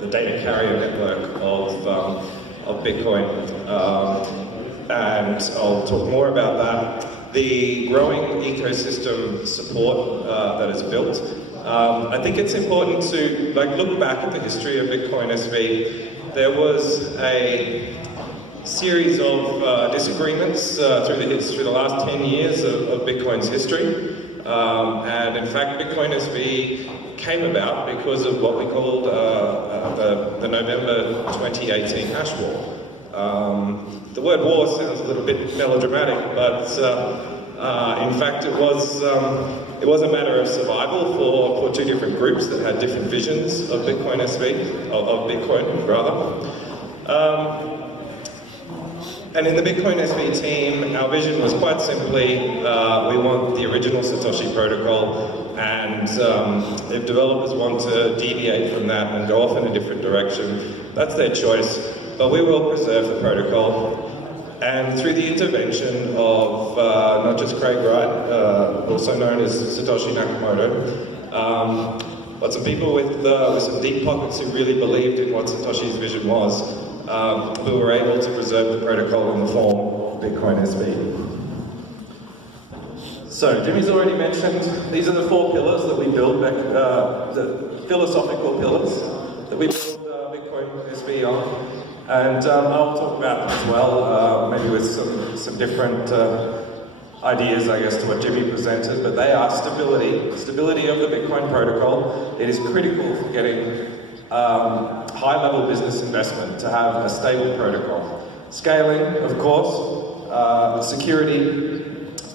the data carrier network of Bitcoin, and I'll talk more about that. The growing ecosystem support that is built. I think it's important to look back at the history of Bitcoin SV. There was a series of disagreements through the last 10 years of Bitcoin's history. And in fact, Bitcoin SV came about because of what we called the November 2018 hash war. The word war sounds a little bit melodramatic, but in fact it was a matter of survival for two different groups that had different visions of Bitcoin SV, of Bitcoin rather. And in the Bitcoin SV team, our vision was quite simply, we want the original Satoshi protocol, and if developers want to deviate from that and go off in a different direction, that's their choice, but we will preserve the protocol. And through the intervention of not just Craig Wright, also known as Satoshi Nakamoto, but some people with some deep pockets who really believed in what Satoshi's vision was, who were able to preserve the protocol in the form of Bitcoin SV. So, Jimmy's already mentioned, these are the 4 pillars that we build, the philosophical pillars that we build Bitcoin SV on. And I'll talk about them as well, maybe with some different ideas, I guess, to what Jimmy presented, but they are stability of the Bitcoin protocol. It is critical for getting high-level business investment to have a stable protocol. Scaling, of course, security,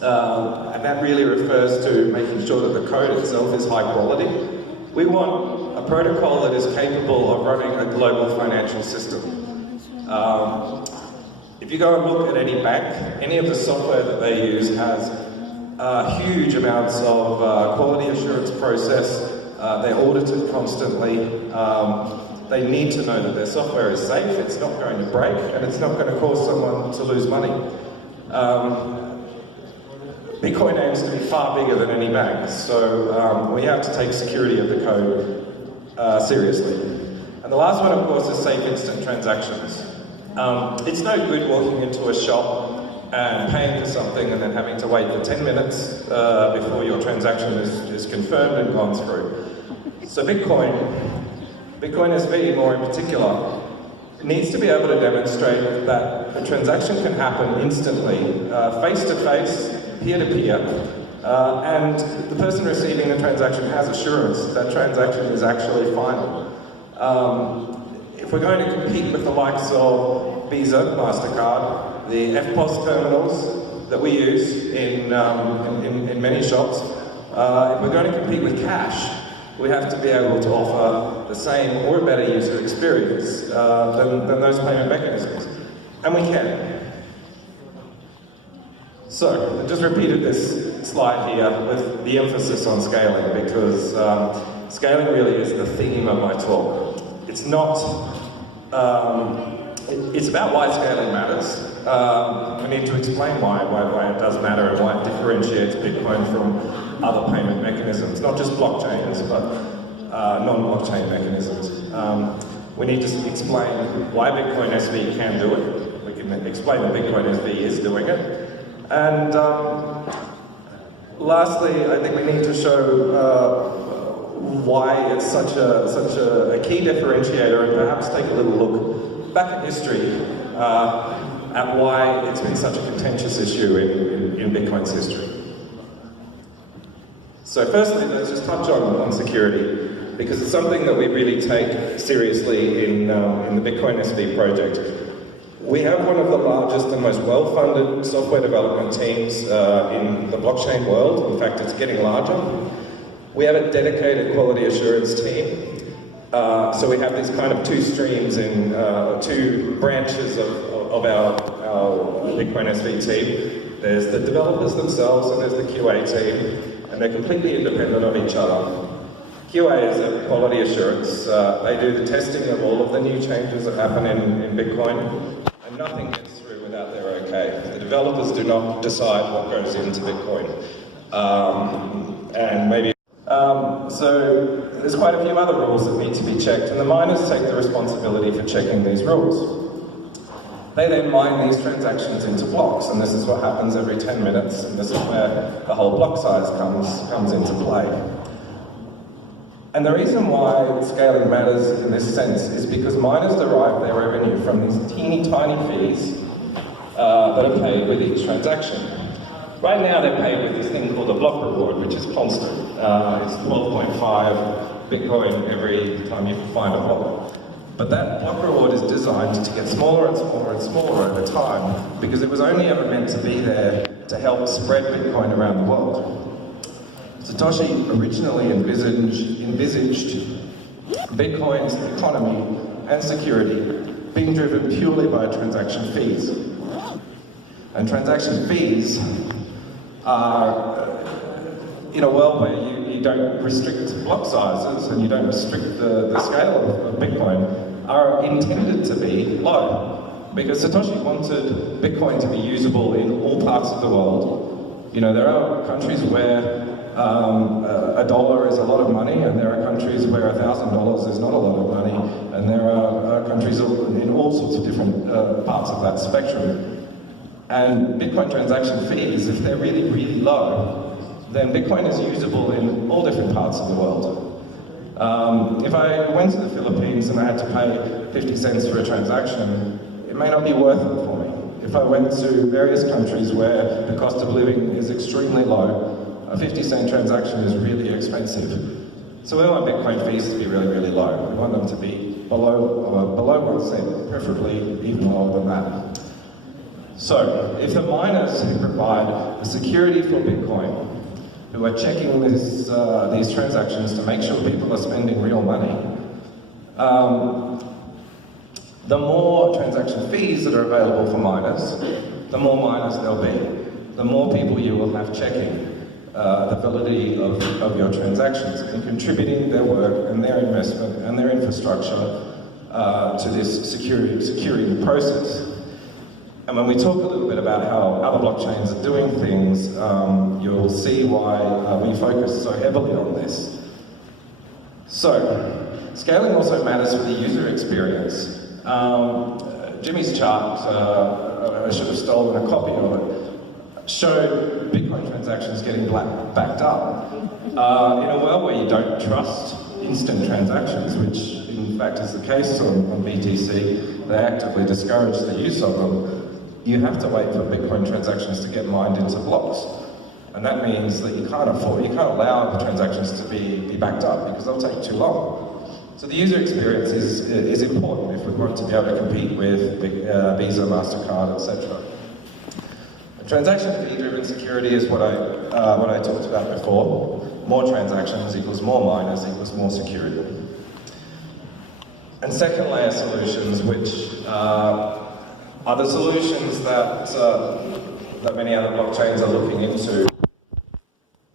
and that really refers to making sure that the code itself is high quality. We want a protocol that is capable of running a global financial system. If you go and look at any bank, any of the software that they use has huge amounts of quality assurance process. They're audited constantly. They need to know that their software is safe, it's not going to break, and it's not going to cause someone to lose money. Bitcoin aims to be far bigger than any bank, so we have to take security of the code seriously. And the last one, of course, is safe instant transactions. It's no good walking into a shop and paying for something and then having to wait for 10 minutes before your transaction is confirmed and gone through. So Bitcoin SV more in particular, needs to be able to demonstrate that a transaction can happen instantly, face-to-face, peer-to-peer, and the person receiving the transaction has assurance that transaction is actually final. If we're going to compete with the likes of Visa, MasterCard, the FPOS terminals that we use in many shops, if we're going to compete with cash, we have to be able to offer the same or a better user experience than those payment mechanisms. And we can. So, I just repeated this slide here with the emphasis on scaling, because scaling really is the theme of my talk. It's not, it's about why scaling matters. We need to explain why it does matter and why it differentiates Bitcoin from other payment mechanisms, not just blockchains, but non-blockchain mechanisms. We need to explain why Bitcoin SV can do it. We can explain that Bitcoin SV is doing it. And lastly, I think we need to show why it's such a key differentiator, and perhaps take a little look back at history at why it's been such a contentious issue in Bitcoin's history. So firstly, let's just touch on security, because it's something that we really take seriously in the Bitcoin SV project. We have one of the largest and most well-funded software development teams in the blockchain world. In fact, it's getting larger. We have a dedicated quality assurance team. So we have these kind of two streams in two branches of our Bitcoin SV team. There's the developers themselves and there's the QA team, and they're completely independent of each other. QA is a quality assurance. They do the testing of all of the new changes that happen in Bitcoin, and nothing gets through without their okay. The developers do not decide what goes into Bitcoin. And maybe So there's quite a few other rules that need to be checked, and the miners take the responsibility for checking these rules. They then mine these transactions into blocks, and this is what happens every 10 minutes, and this is where the whole block size comes into play. And the reason why scaling matters in this sense is because miners derive their revenue from these teeny tiny fees that are paid with each transaction. Right now they're paid with this thing called a block reward, which is constant. It's 12.5 Bitcoin every time you find a block. But that block reward is designed to get smaller and smaller and smaller over time, because it was only ever meant to be there to help spread Bitcoin around the world. Satoshi originally envisaged Bitcoin's economy and security being driven purely by transaction fees. And transaction fees are, in a world where you don't restrict block sizes and you don't restrict the scale of Bitcoin, are intended to be low. Because Satoshi wanted Bitcoin to be usable in all parts of the world. You know, there are countries where $1 is a lot of money, and there are countries where $1,000 is not a lot of money, and there are countries in all sorts of different parts of that spectrum. And Bitcoin transaction fees, if they're really, really low, then Bitcoin is usable in all different parts of the world. If I went to the Philippines and I had to pay 50 cents for a transaction, it may not be worth it for me. If I went to various countries where the cost of living is extremely low, a 50-cent transaction is really expensive. So we want Bitcoin fees to be really, really low. We want them to be below 1 cent, preferably even lower than that. So, if the miners who provide the security for Bitcoin, who are checking these transactions to make sure people are spending real money, the more transaction fees that are available for miners, the more miners there'll be. The more people you will have checking the validity of your transactions and contributing their work and their investment and their infrastructure to this securing the process. And when we talk a little bit about how other blockchains are doing things, you'll see why we focus so heavily on this. So, scaling also matters for the user experience. Jimmy's chart, I should have stolen a copy of it, showed Bitcoin transactions getting backed up. In a world where you don't trust instant transactions, which in fact is the case on BTC, they actively discourage the use of them. You have to wait for Bitcoin transactions to get mined into blocks. And that means that you can't allow the transactions to be backed up because they'll take too long. So the user experience is important if we want to be able to compete with Visa, MasterCard, etc. Transaction fee-driven security is what I talked about before. More transactions equals more miners equals more security. And second layer solutions, which are the solutions that many other blockchains are looking into.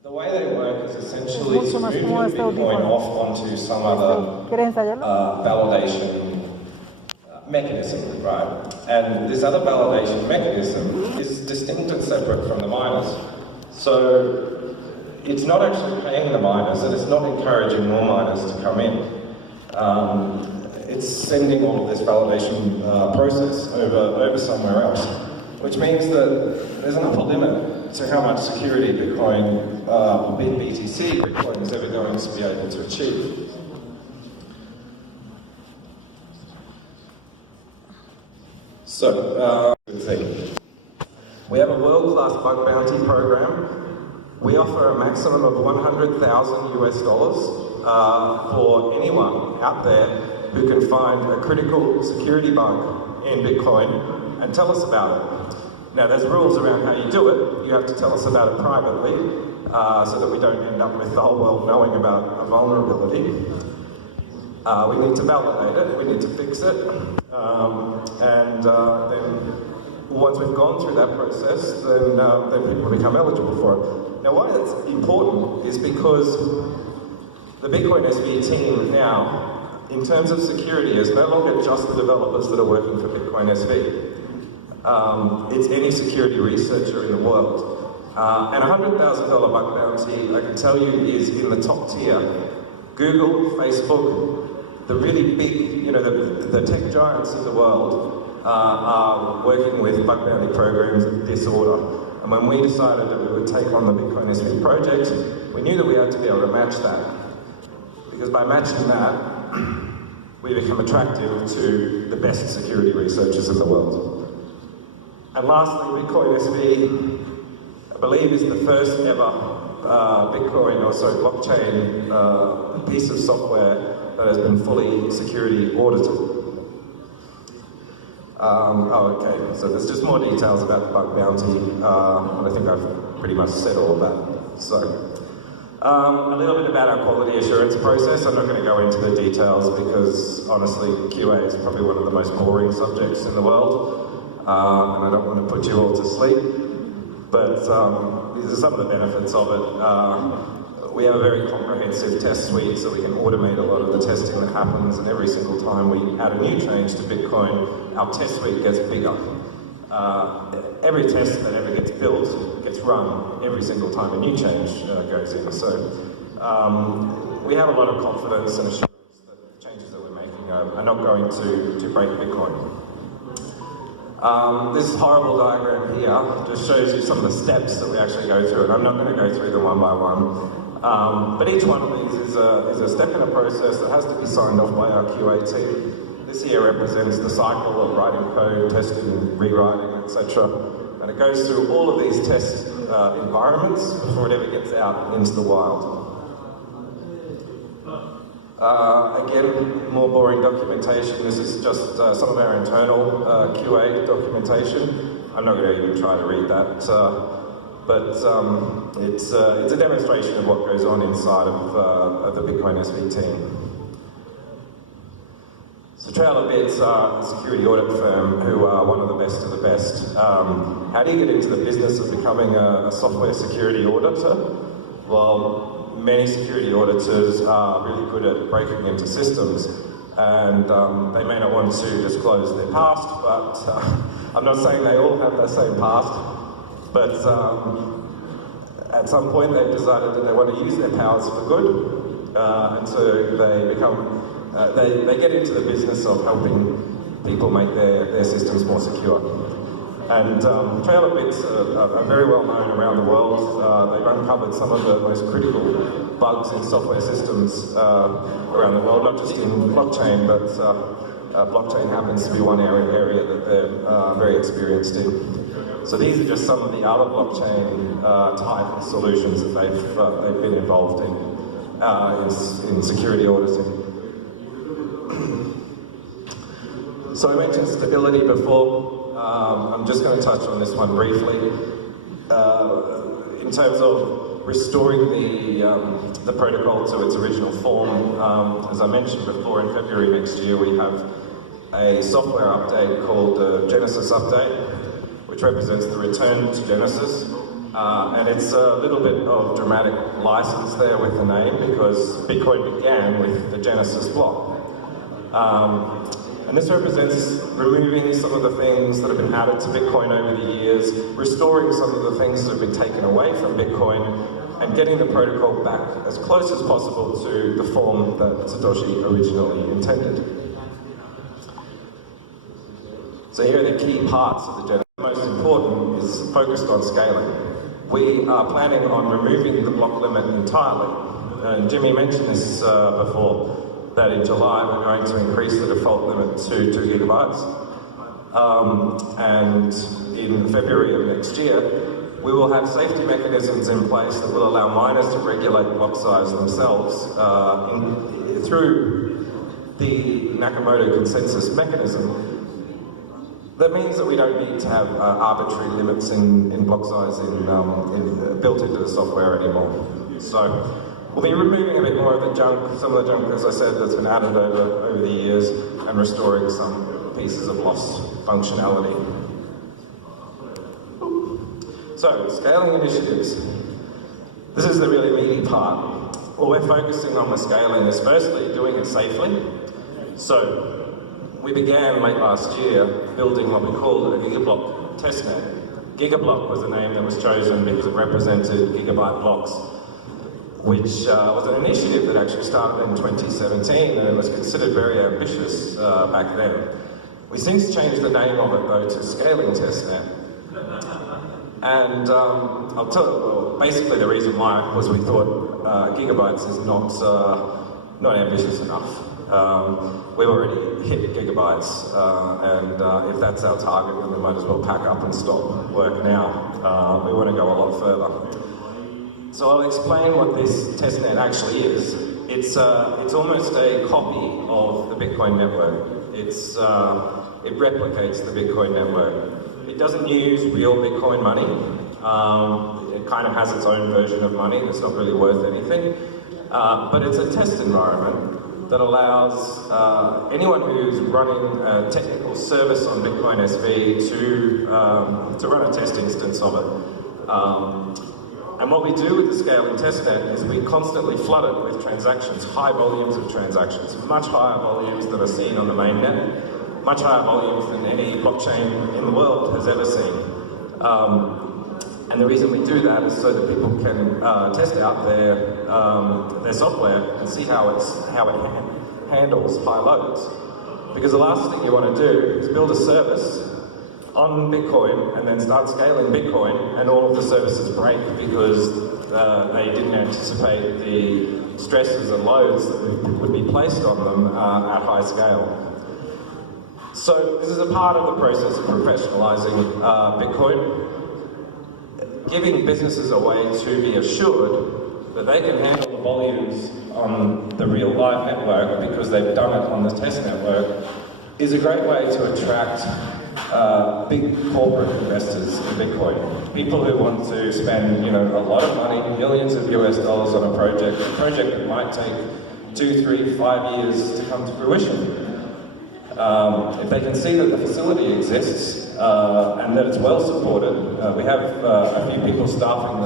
The way they work is essentially to move your Bitcoin off onto some other validation mechanism, right? And this other validation mechanism is distinct and separate from the miners. So it's not actually paying the miners, and it's not encouraging more miners to come in. It's sending all of this validation process over somewhere else, which means that there's an upper limit to how much security Bitcoin, BTC Bitcoin is ever going to be able to achieve. So, we have a world-class bug bounty program. We offer a maximum of $100,000 for anyone out there who can find a critical security bug in Bitcoin and tell us about it. Now, there's rules around how you do it. You have to tell us about it privately so that we don't end up with the whole world knowing about a vulnerability. We need to validate it, we need to fix it, and then once we've gone through that process, then people become eligible for it. Now, why that's important is because the Bitcoin SV team now, in terms of security, is no longer just the developers that are working for Bitcoin SV. It's any security researcher in the world. And a $100,000 bug bounty, I can tell you, is in the top tier. Google, Facebook, the really big, the tech giants of the world are working with bug bounty programs of this order. And when we decided that we would take on the Bitcoin SV project, we knew that we had to be able to match that. Because by matching that, we become attractive to the best security researchers in the world. And lastly, Bitcoin SV, I believe, is the first ever blockchain piece of software that has been fully security audited. Okay, so there's just more details about the bug bounty, and I think I've pretty much said all of that. So, a little bit about our quality assurance process. I'm not going to go into the details because, honestly, QA is probably one of the most boring subjects in the world, and I don't want to put you all to sleep, but these are some of the benefits of it. We have a very comprehensive test suite, so we can automate a lot of the testing that happens, and every single time we add a new change to Bitcoin, our test suite gets bigger. Every test that ever gets built gets run every single time a new change goes in. So we have a lot of confidence and assurance that the changes that we're making are not going to break Bitcoin. This horrible diagram here just shows you some of the steps that we actually go through, and I'm not going to go through them one by one. But each one of these is a step in a process that has to be signed off by our QA team. This here represents the cycle of writing code, testing, rewriting, etc. And it goes through all of these test environments before it ever gets out into the wild. Again, more boring documentation. This is just some of our internal QA documentation. I'm not going to even try to read that, but it's a demonstration of what goes on inside of the Bitcoin SV team. So Trail of Bits are a security audit firm who are one of the best of the best. How do you get into the business of becoming a software security auditor? Well, many security auditors are really good at breaking into systems, and they may not want to disclose their past, but I'm not saying they all have the same past, but at some point they've decided that they want to use their powers for good, and so they become they get into the business of helping people make their systems more secure. And Trail of Bits are very well known around the world. They've uncovered some of the most critical bugs in software systems around the world, not just in blockchain, but blockchain happens to be one area that they're very experienced in. So these are just some of the other blockchain type solutions that they've been involved in security auditing. So I mentioned stability before. I'm just going to touch on this one briefly. In terms of restoring the protocol to its original form, as I mentioned before, in February next year we have a software update called the Genesis update, which represents the return to Genesis. And it's a little bit of dramatic license there with the name, because Bitcoin began with the Genesis block. And this represents removing some of the things that have been added to Bitcoin over the years, restoring some of the things that have been taken away from Bitcoin, and getting the protocol back as close as possible to the form that Satoshi originally intended. So here are the key parts of the Genesis. The most important is focused on scaling. We are planning on removing the block limit entirely. And Jimmy mentioned this before, that in July we're going to increase the default limit to 2 gigabytes. And in February of next year, we will have safety mechanisms in place that will allow miners to regulate block size themselves through the Nakamoto consensus mechanism. That means that we don't need to have arbitrary limits in block size built into the software anymore. So we'll be removing a bit more of the junk, some of the junk, as I said, that's been added over the years, and restoring some pieces of lost functionality. So, scaling initiatives. This is the really meaty part. What we're focusing on with scaling is firstly doing it safely. So, we began late last year building what we called a gigablock testnet. Gigablock was the name that was chosen because it represented gigabyte blocks, which was an initiative that actually started in 2017, and it was considered very ambitious back then. We since changed the name of it though to Scaling Testnet. And I'll tell you, well, basically the reason why was we thought gigabytes is not ambitious enough. We've already hit gigabytes, and if that's our target, then we might as well pack up and stop work now. We want to go a lot further. So I'll explain what this testnet actually is. It's almost a copy of the Bitcoin network. It replicates the Bitcoin network. It doesn't use real Bitcoin money. It kind of has its own version of money that's not really worth anything. But it's a test environment that allows anyone who's running a technical service on Bitcoin SV to run a test instance of it. And what we do with the scaling testnet is we constantly flood it with transactions, high volumes of transactions, much higher volumes than are seen on the mainnet, much higher volumes than any blockchain in the world has ever seen. And the reason we do that is so that people can test out their software and see how it handles high loads. Because the last thing you want to do is build a service on Bitcoin and then start scaling Bitcoin and all of the services break because they didn't anticipate the stresses and loads that would be placed on them at high scale. So this is a part of the process of professionalizing Bitcoin, giving businesses a way to be assured that they can handle the volumes on the real live network because they've done it on the test network is a great way to attract big corporate investors in Bitcoin. People who want to spend, a lot of money, millions of US dollars on a project that might take 2, 3, 5 years to come to fruition. If they can see that the facility exists and that it's well supported, we have a few people staffing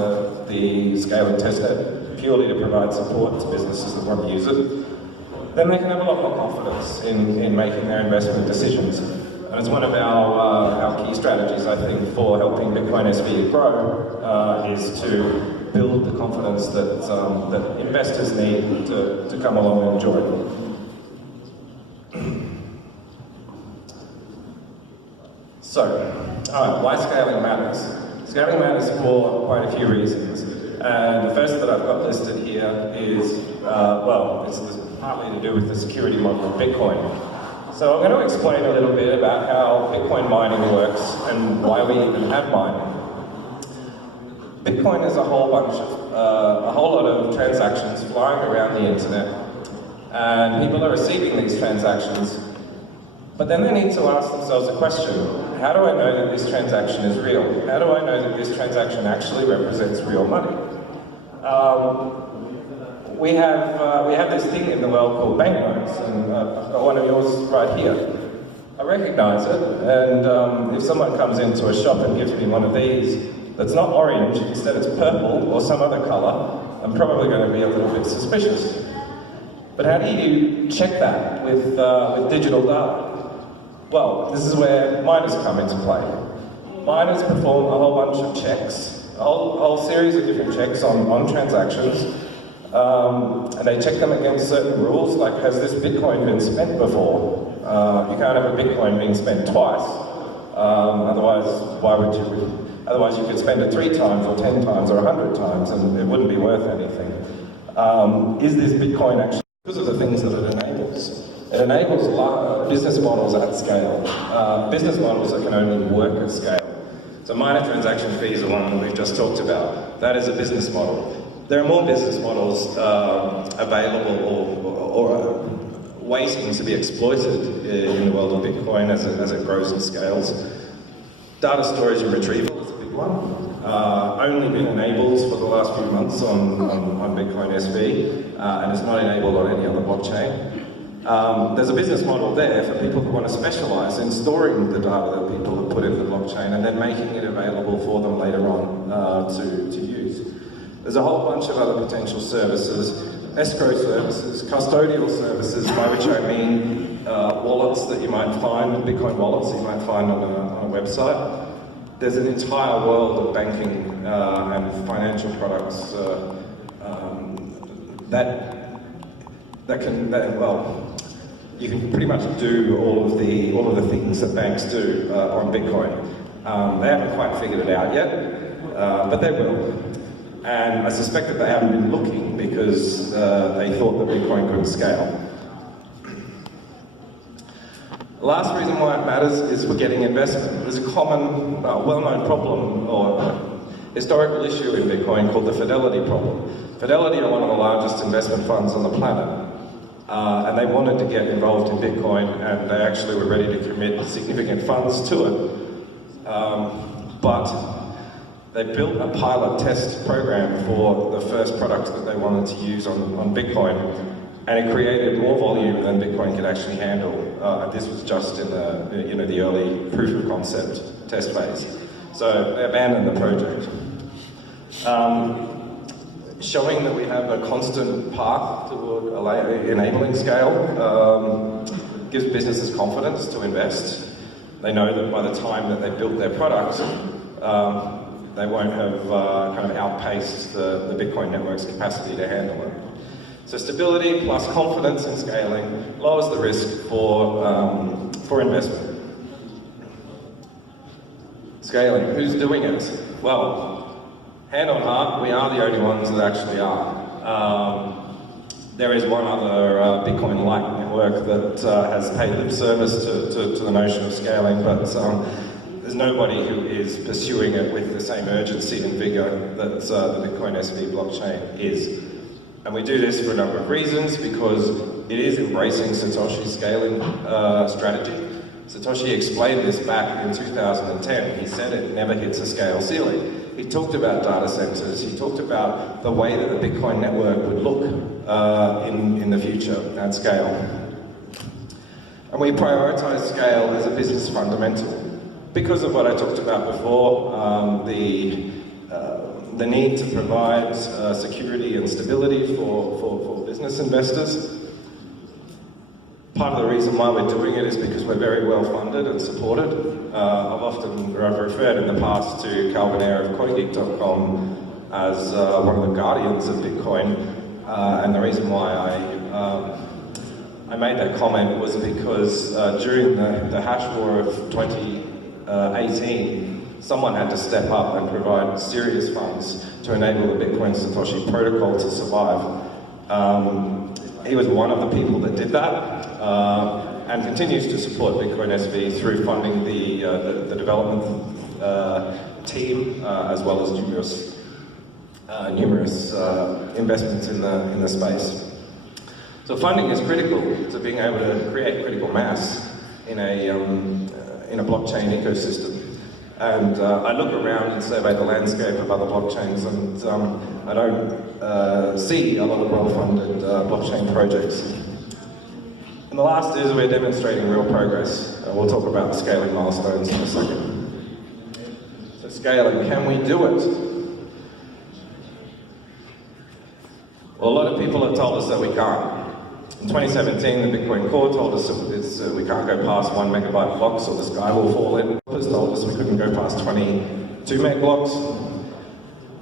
the scaling testnet purely to provide support to businesses that want to use it, then they can have a lot more confidence in making their investment decisions. And it's one of our key strategies, I think, for helping Bitcoin SV to grow, is to build the confidence that investors need to come along and join. So, why scaling matters? Scaling matters for quite a few reasons. And the first that I've got listed here is, it's partly to do with the security model of Bitcoin. So I'm going to explain a little bit about how Bitcoin mining works and why we even have mining. Bitcoin is a whole lot of transactions flying around the internet, and people are receiving these transactions, but then they need to ask themselves a question: how do I know that this transaction is real? How do I know that this transaction actually represents real money? We have this thing in the world called banknotes, and I've got one of yours right here. I recognise it, and if someone comes into a shop and gives me one of these that's not orange, instead it's purple or some other colour, I'm probably going to be a little bit suspicious. But how do you check that with digital data? Well, this is where miners come into play. Miners perform a whole bunch of checks, a whole series of different checks on transactions. And they check them against certain rules, like has this Bitcoin been spent before? You can't have a Bitcoin being spent twice. Otherwise, why would you? Otherwise, you could spend it 3 times or 10 times or 100 times, and it wouldn't be worth anything. Is this Bitcoin actually? Because of the things that it enables. It enables business models at scale. Business models that can only work at scale. So miner transaction fees are one that we've just talked about. That is a business model. There are more business models available or waiting to be exploited in the world of Bitcoin as it grows and scales. Data storage and retrieval is a big one. Only been enabled for the last few months on Bitcoin SV, and it's not enabled on any other blockchain. There's a business model there for people who want to specialize in storing the data that people have put in the blockchain and then making it available for them later on to use. There's a whole bunch of other potential services, escrow services, custodial services, by which I mean wallets that you might find, Bitcoin wallets that you might find on a website. there's an entire world of banking and financial products you can pretty much do all of the things that banks do on Bitcoin. They haven't quite figured it out yet, but they will. And I suspect that they haven't been looking because they thought that Bitcoin couldn't scale. The last reason why it matters is for getting investment. There's a common, well-known problem or historical issue in Bitcoin called the Fidelity problem. Fidelity are one of the largest investment funds on the planet. And they wanted to get involved in Bitcoin, and they actually were ready to commit significant funds to it. But they built a pilot test program for the first product that they wanted to use on Bitcoin, and it created more volume than Bitcoin could actually handle. This was just in the early proof of concept test phase. So they abandoned the project. Showing that we have a constant path toward enabling scale gives businesses confidence to invest. They know that by the time that they built their product, they won't have kind of outpaced the Bitcoin network's capacity to handle it. So stability plus confidence in scaling lowers the risk for investment. Scaling, who's doing it? Well, hand on heart, we are the only ones that actually are. There is one other Bitcoin-like network that has paid lip service to the notion of scaling, but there's nobody who is pursuing it with the same urgency and vigor that the Bitcoin SV blockchain is. And we do this for a number of reasons, because it is embracing Satoshi's scaling strategy. Satoshi explained this back in 2010. He said it never hits a scale ceiling. He talked about data centers. He talked about the way that the Bitcoin network would look in the future at scale. And we prioritize scale as a business fundamental because of what I talked about before, the need to provide security and stability for business investors. Part of the reason why we're doing it is because we're very well funded and supported. I've referred in the past to Calvin Ayre of CoinGeek.com as one of the guardians of Bitcoin, and the reason why I made that comment was because during the hash war of 2018, someone had to step up and provide serious funds to enable the Bitcoin Satoshi protocol to survive. He was one of the people that did that, and continues to support Bitcoin SV through funding the development team, as well as numerous investments in the space. So funding is critical to being able to create critical mass in a blockchain ecosystem. And I look around and survey the landscape of other blockchains, and I don't see a lot of well-funded blockchain projects. And the last is we're demonstrating real progress. We'll talk about the scaling milestones in a second. So scaling, can we do it? Well, a lot of people have told us that we can't. In 2017, the Bitcoin Core told us we can't go past 1 megabyte blocks or the sky will fall in. Others told us we couldn't go past 22 meg blocks.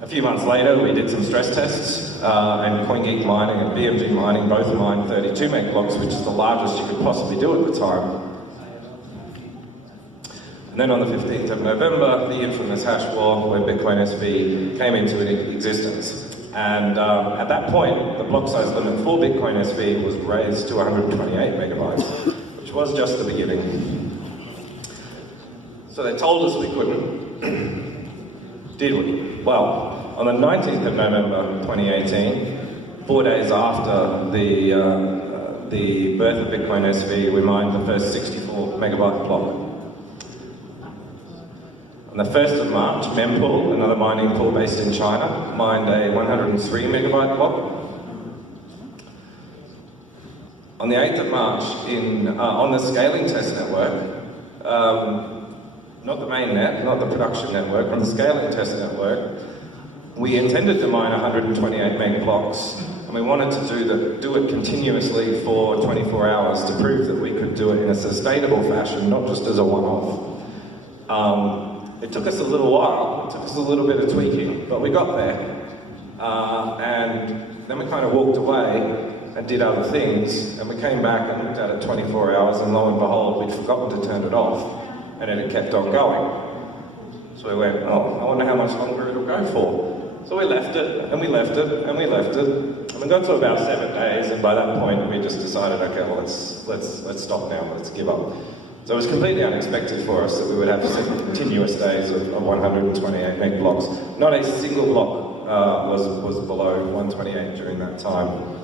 A few months later, we did some stress tests, and CoinGeek Mining and BMG Mining both mined 32 meg blocks, which is the largest you could possibly do at the time. And then on the 15th of November, the infamous hash war where Bitcoin SV came into existence. And at that point, the block size limit for Bitcoin SV was raised to 128 megabytes, which was just the beginning. So they told us we couldn't. Did we? Well, on the 19th of November 2018, 4 days after the birth of Bitcoin SV, we mined the first 64 megabyte block. On the 1st of March, Mempool, another mining pool based in China, mined a 103 megabyte block. On the 8th of March, on the scaling test network, not the main net, not the production network, on the scaling test network, we intended to mine 128 meg blocks, and we wanted to do it continuously for 24 hours to prove that we could do it in a sustainable fashion, not just as a one-off. It took us a little while, it took us a little bit of tweaking, but we got there. And then we kind of walked away and did other things, and we came back and looked at it 24 hours, and lo and behold, we'd forgotten to turn it off, and then it kept on going. So we went, oh, I wonder how much longer it'll go for. So we left it, and we left it, and we left it, and we got to about 7 days, and by that point we just decided, okay, well, let's stop now, let's give up. So it was completely unexpected for us that we would have continuous days of 128 meg blocks. Not a single block was below 128 during that time.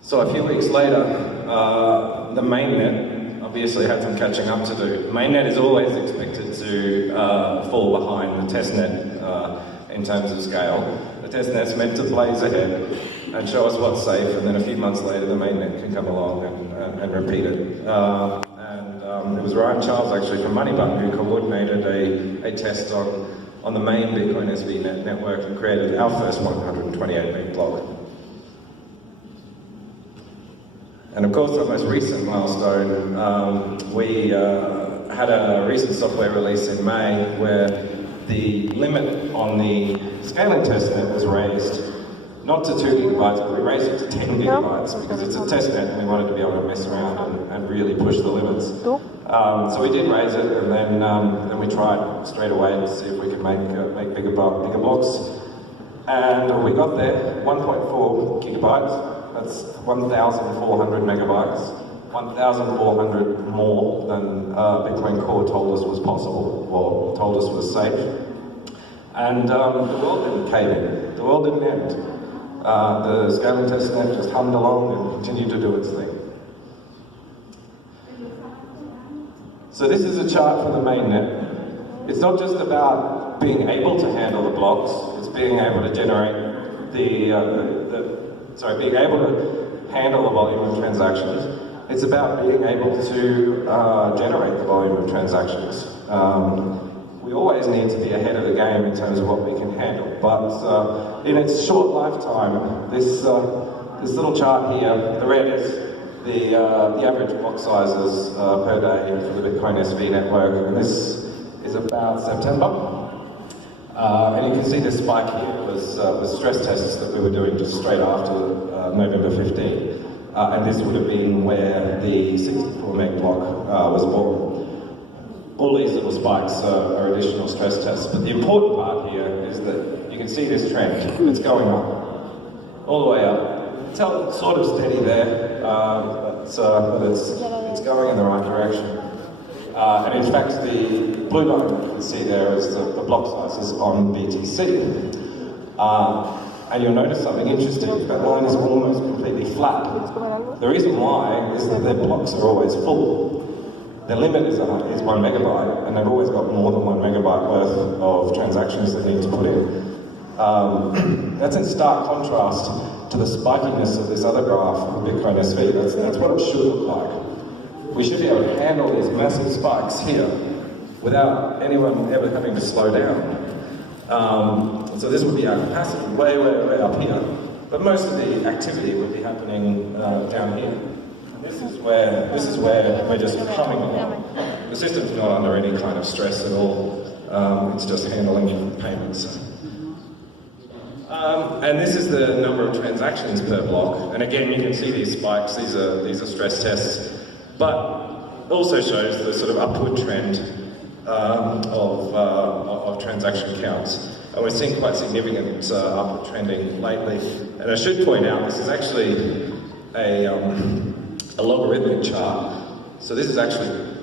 So a few weeks later, the mainnet obviously had some catching up to do. Mainnet is always expected to fall behind the testnet in terms of scale. The testnet's meant to blaze ahead and show us what's safe, and then a few months later the mainnet can come along and repeat it. It was Ryan Charles actually from Moneybutton who coordinated a test on the main Bitcoin SV network and created our first 128 meg block. And of course, the most recent milestone, we had a recent software release in May where the limit on the scaling testnet was raised, not to 2 gigabytes, but we raised it to 10 gigabytes because it's a testnet and we wanted to be able to mess around and really push the limits. So we did raise it, and then we tried straight away to see if we could make bigger blocks. And we got there, 1.4 gigabytes. That's 1,400 megabytes, 1,400 more than Bitcoin Core told us was possible, or told us was safe. And the world didn't cave in, the world didn't end. The scaling testnet just hummed along and continued to do its thing. So this is a chart for the mainnet. It's not just about being able to handle the blocks, it's being able to generate being able to handle the volume of transactions. It's about being able to generate the volume of transactions. We always need to be ahead of the game in terms of what we can handle, but in its short lifetime, this little chart here, the red is the average block sizes per day for the Bitcoin SV network, and this is about September. And you can see this spike here was stress tests that we were doing just straight after November 15. And this would have been where the 64 meg block was born. All these little spikes are additional stress tests, but the important part here is that you can see this trend. It's going up, all the way up. It's sort of steady there, but it's going in the right direction. And in fact, the blue line you can see there is the block sizes on BTC. And you'll notice something interesting. That line is almost completely flat. The reason why is that their blocks are always full. Their limit is 1 megabyte, and they've always got more than 1 megabyte worth of transactions they need to put in. That's in stark contrast to the spikiness of this other graph of Bitcoin SV. That's what it should look like. We should be able to handle these massive spikes here without anyone ever having to slow down. So this would be our capacity way up here, but most of the activity would be happening down here. And this is where we're just humming along. The system's not under any kind of stress at all. It's just handling payments. And this is the number of transactions per block. And again, you can see these spikes. These are stress tests. But it also shows the sort of upward trend of transaction counts. And we're seeing quite significant upward trending lately. And I should point out, this is actually a logarithmic chart. So this is actually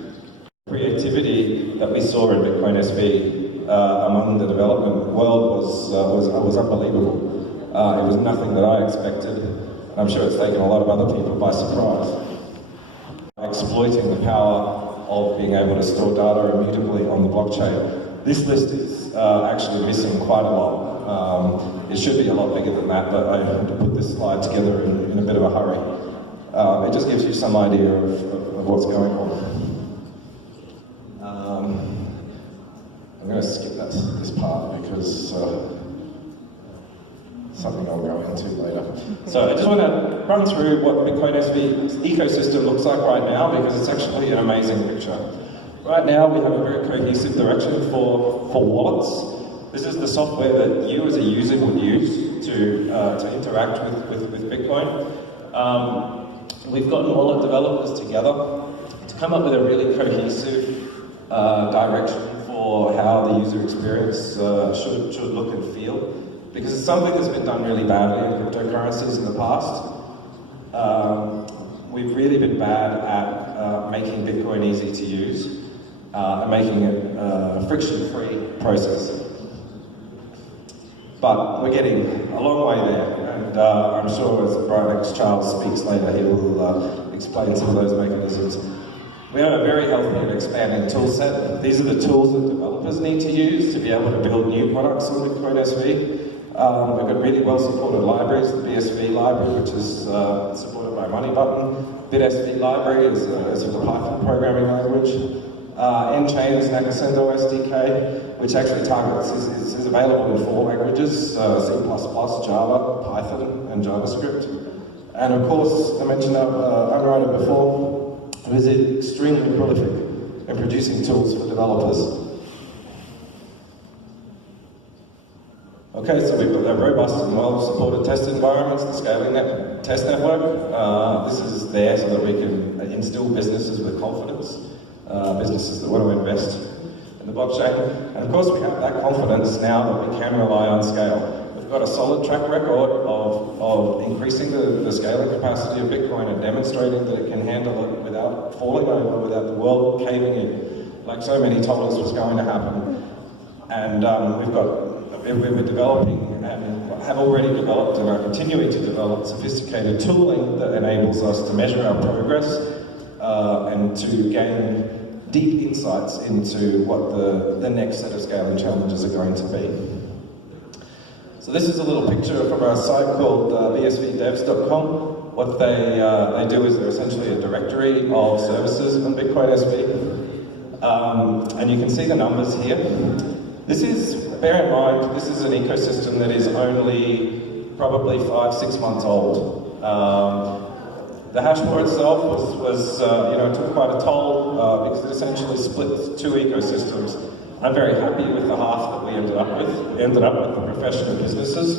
creativity that we saw in Bitcoin SV among the development world was unbelievable. It was nothing that I expected. And I'm sure it's taken a lot of other people by surprise. Exploiting the power of being able to store data immutably on the blockchain. This list is actually missing quite a lot. It should be a lot bigger than that, but I had to put this slide together in a bit of a hurry. It just gives you some idea of what's going on. I'm going to skip this part because something I'll go into later. So I just want to run through what Bitcoin SV's ecosystem looks like right now, because it's actually an amazing picture. Right now we have a very cohesive direction for wallets. This is the software that you as a user would use to interact with Bitcoin. We've gotten wallet developers together to come up with a really cohesive direction for how the user experience should look and feel. Because it's something that's been done really badly in cryptocurrencies in the past. We've really been bad at making Bitcoin easy to use and making it a friction-free process. But we're getting a long way there, and I'm sure as Brian X. Charles speaks later, he will explain some of those mechanisms. We have a very healthy and expanding tool set. These are the tools that developers need to use to be able to build new products on Bitcoin SV. We've got really well-supported libraries, the BSV library, which is supported by MoneyButton. BitSV library is a Python programming language. nChain is an Accessendo SDK, which actually targets, is available in 4 languages, C++, Java, Python, and JavaScript. And of course, I mentioned Unwriter before, who is extremely prolific in producing tools for developers. Okay, so we've got robust and well-supported test environments, the scaling test network. This is there so that we can instill businesses with confidence, businesses that want to invest in the blockchain. And of course we have that confidence now that we can rely on scale. We've got a solid track record of increasing the scaling capacity of Bitcoin and demonstrating that it can handle it without falling over, without the world caving in, like so many told us was going to happen. And we're developing and have already developed and are continuing to develop sophisticated tooling that enables us to measure our progress and to gain deep insights into what the next set of scaling challenges are going to be. So this is a little picture from our site called bsvdevs.com. What they do is they're essentially a directory of services on Bitcoin SV. And you can see the numbers here. This is, bear in mind, this is an ecosystem that is only probably 5-6 months old. The hashboard itself was took quite a toll because it essentially split 2 ecosystems. I'm very happy with the half that we ended up with. We ended up with the professional businesses,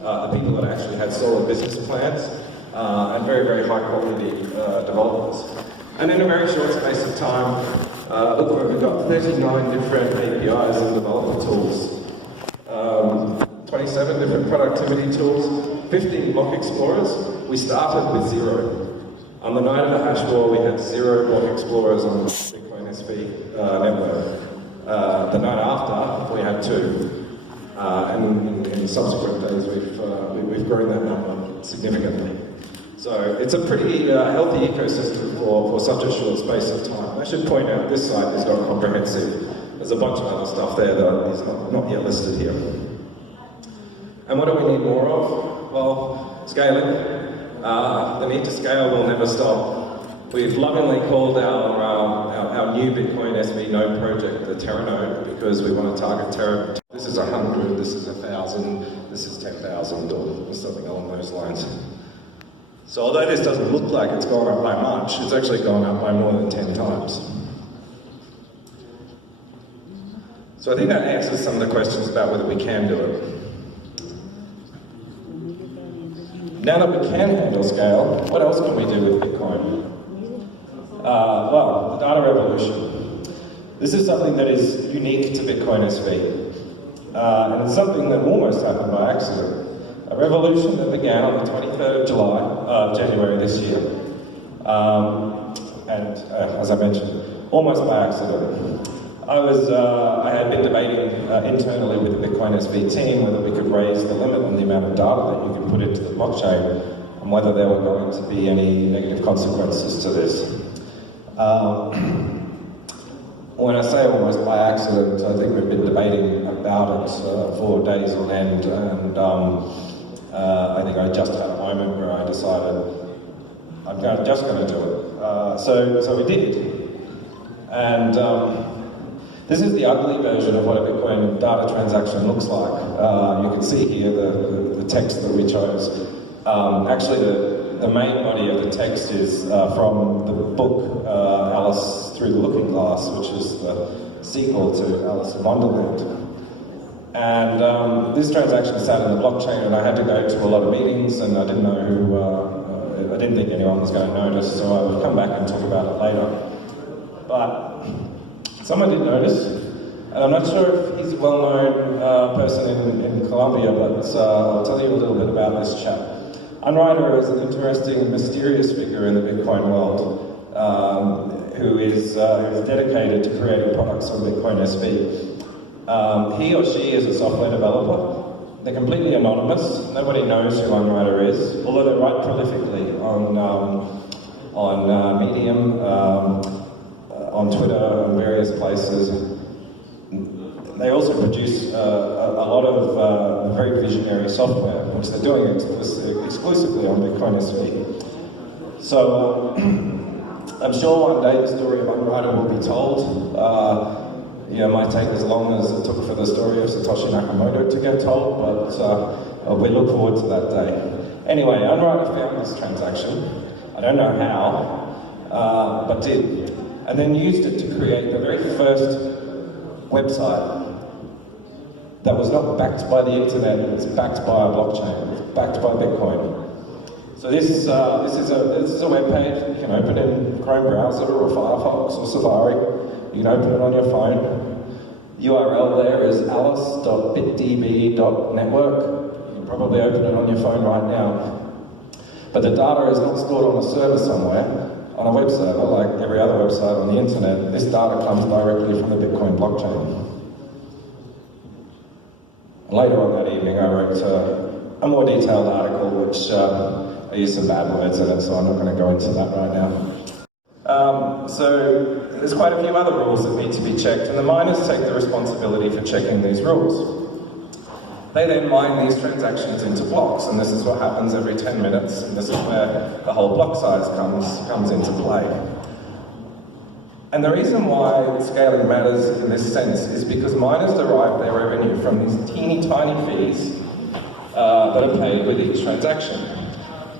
the people that actually had solid business plans, and very, very high quality developers. And in a very short space of time, look where we've got 39 different APIs and development tools, 27 different productivity tools, 15 block explorers. We started with 0. On the night of the hash war, we had 0 block explorers on the Bitcoin SV network. The night after, we had 2. And in subsequent days, we've grown that number significantly. So it's a pretty healthy ecosystem for such a short space of time. I should point out this site is not comprehensive. There's a bunch of other stuff there that is not yet listed here. And what do we need more of? Well, scaling. The need to scale will never stop. We've lovingly called our new Bitcoin SV node project the Terra node because we want to target Terra. This is 100, this is 1,000, this is 10,000 or something along those lines. So although this doesn't look like it's gone up by much, it's actually gone up by more than 10 times. So I think that answers some of the questions about whether we can do it. Now that we can handle scale, what else can we do with Bitcoin? Well, the data revolution. This is something that is unique to Bitcoin SV. And it's something that almost happened by accident. A revolution that began on the 23rd of January this year. And as I mentioned, almost by accident. I had been debating internally with the Bitcoin SV team whether we could raise the limit on the amount of data that you can put into the blockchain and whether there were going to be any negative consequences to this. When I say almost by accident, I think we've been debating about it for days on end, and I think I just had a moment where I decided I'm just going to do it. So we did. And this is the ugly version of what a Bitcoin data transaction looks like. You can see here the text that we chose. Actually, the main body of the text is from the book, Our Alice Through the Looking Glass, which is the sequel to Alice in Wonderland. And this transaction sat in the blockchain, and I had to go to a lot of meetings, and I didn't know who, I didn't think anyone was going to notice, so I would come back and talk about it later. But someone did notice, and I'm not sure if he's a well-known person in Colombia, but I'll tell you a little bit about this chap. Unwriter is an interesting, mysterious figure in the Bitcoin world who is dedicated to creating products on Bitcoin SV. He or she is a software developer. They're completely anonymous. Nobody knows who Unwriter is, although they write prolifically on Medium, on Twitter, and various places. They also produce a lot of very visionary software, which they're doing exclusively on Bitcoin SV. So I'm sure one day the story of Unwriter will be told. It might take as long as it took for the story of Satoshi Nakamoto to get told, but we look forward to that day. Anyway, Unwriter found this transaction. I don't know how, but did. And then used it to create the very first website that was not backed by the internet, it was backed by a blockchain, it was backed by Bitcoin. So this is a web page. You can open it in Chrome browser or Firefox or Safari. You can open it on your phone. URL there is alice.bitdb.network. You can probably open it on your phone right now. But the data is not stored on a server somewhere, on a web server, like every other website on the internet. This data comes directly from the Bitcoin blockchain. Later on that evening, I wrote a more detailed article, which I used some bad words in it, so I'm not going to go into that right now. So there's quite a few other rules that need to be checked, and the miners take the responsibility for checking these rules. They then mine these transactions into blocks, and this is what happens every 10 minutes, and this is where the whole block size comes into play. And the reason why scaling matters in this sense is because miners derive their revenue from these teeny tiny fees that are paid with each transaction.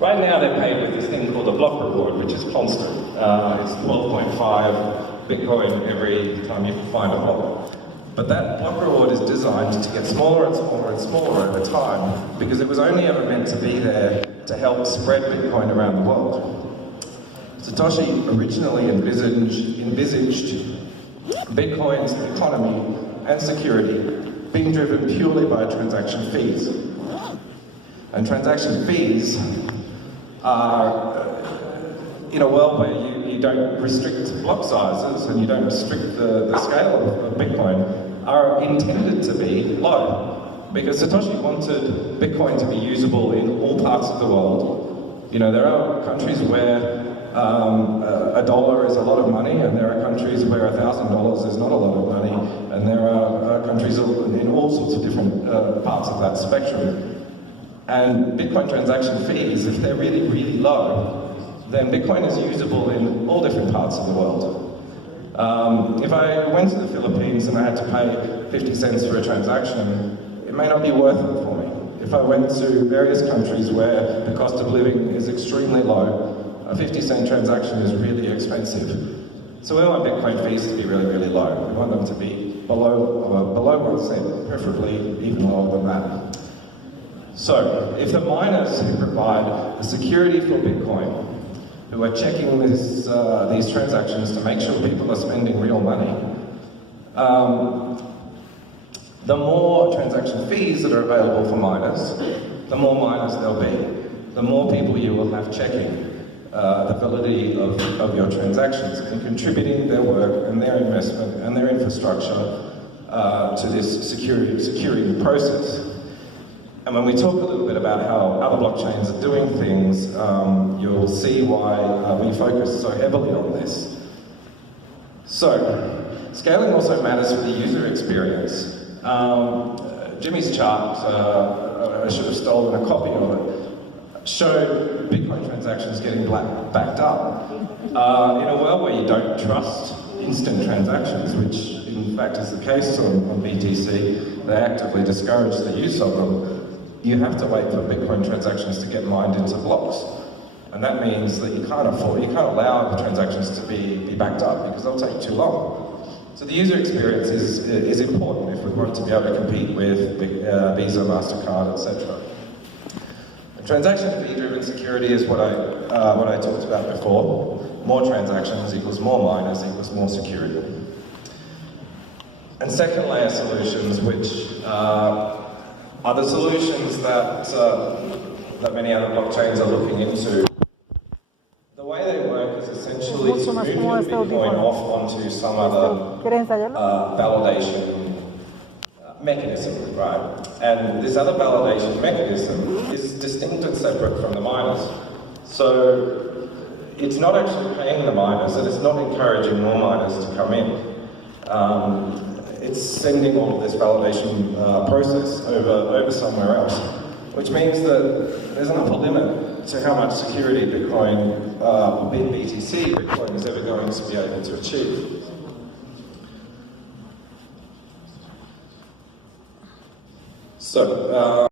Right now they're paid with this thing called a block reward, which is constant. It's 12.5 Bitcoin every time you find a block. But that block reward is designed to get smaller and smaller and smaller over time, because it was only ever meant to be there to help spread Bitcoin around the world. Satoshi originally envisaged Bitcoin's economy and security being driven purely by transaction fees. And transaction fees are, in a world where you don't restrict block sizes and you don't restrict the scale of Bitcoin, are intended to be low. Because Satoshi wanted Bitcoin to be usable in all parts of the world. You know, there are countries where $1 is a lot of money, and there are countries where $1,000 is not a lot of money, and there are countries in all sorts of different parts of that spectrum. And Bitcoin transaction fees, if they're really, really low, then Bitcoin is usable in all different parts of the world. If I went to the Philippines and I had to pay 50 cents for a transaction, it may not be worth it for me. If I went to various countries where the cost of living is extremely low, a 50-cent transaction is really expensive. So we want Bitcoin fees to be really, really low. We want them to be below 1 cent, preferably even lower than that. So, if the miners who provide the security for Bitcoin, who are checking these transactions to make sure people are spending real money, the more transaction fees that are available for miners, the more miners there'll be. The more people you will have checking the validity of your transactions and contributing their work and their investment and their infrastructure to this securing process. And when we talk a little bit about how other blockchains are doing things, you'll see why we focus so heavily on this. So, scaling also matters for the user experience. Jimmy's chart, I should have stolen a copy of it, showed Bitcoin transactions getting backed up. In a world where you don't trust instant transactions, which in fact is the case on BTC, they actively discourage the use of them. You have to wait for Bitcoin transactions to get mined into blocks. And that means that you can't allow the transactions to be backed up because they'll take too long. So the user experience is important if we want to be able to compete with Visa, MasterCard, etc. Transaction fee-driven security is what I talked about before. More transactions equals more miners equals more security. And second layer solutions, which are the solutions that many other blockchains are looking into. The way they work is essentially to move your Bitcoin off onto some other validation mechanism, right? And this other validation mechanism is distinct and separate from the miners. So it's not actually paying the miners, and it's not encouraging more miners to come in. It's sending all of this validation process over somewhere else, which means that there's an upper limit to how much security Bitcoin, BTC Bitcoin is ever going to be able to achieve. So,